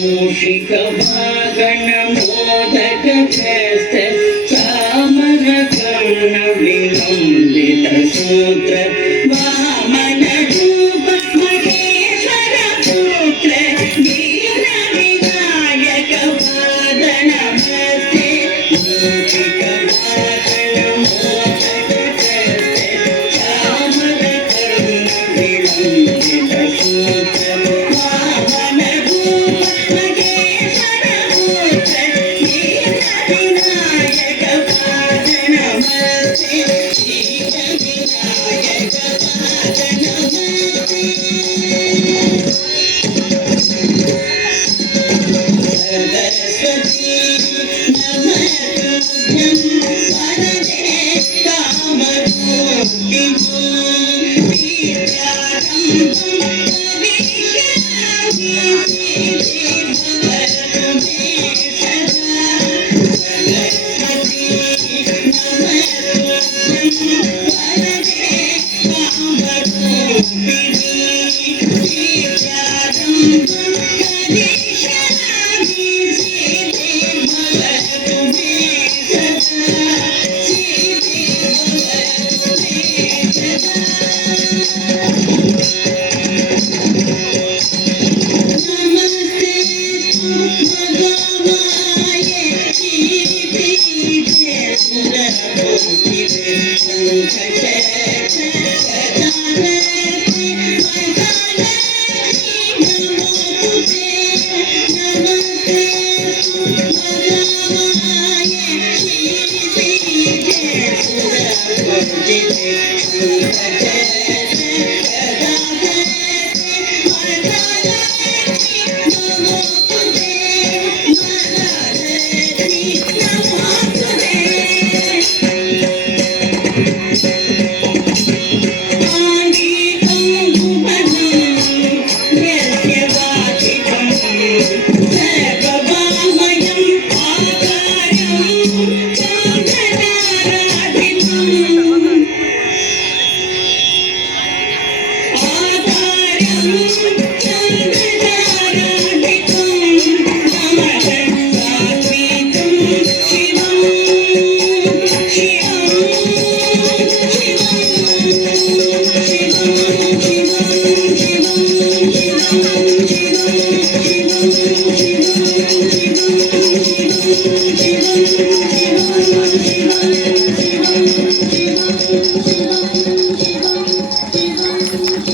मूषिक वागण मोदक त्रस्त चामर कर्ण विलंबित सूत्र वामन रूप महेश्वर पुत्र दीन विनायक पाद नमस्ते मूषिक वागण मोदक त्रस्त चामर कर्ण विलंबित सूत्र वामन रूप महेश्वर पुत्र दीन विनायक पाद नमस्ते दीन विनायक पाद नमस्ते सरस्वती नमस्तुभ्यं वरदे कामरूपिणी विद्यारम्भं भविष्यामि भवतु मे सदा सरस्वती नमस्तुभ्यं वरदे कामरूपिणी विद्यारम्भं भविष्यामि भवतु मे सदा भवतु मे सदा नमस्ते भगवाय श्रीपीठे सुरकोटिरे शङ्खचक्र गदाधरे महालक्ष्मी नमोस्तुते नमस्ते भगवाय श्रीपीठे सुरकोटिरे शङ्खचक्र गदाधरे महालक्ष्मी नमोस्तुते महालक्ष्मी नमोस्तुते आङ्गिकं भुवनं यस्य वाचिकं सर्ववामयम् आकारं चन्द्रताराधिपम् आकारं चन्द्रताराधिपं नमगङ्गात्मिकं शिवं शिवं शिवं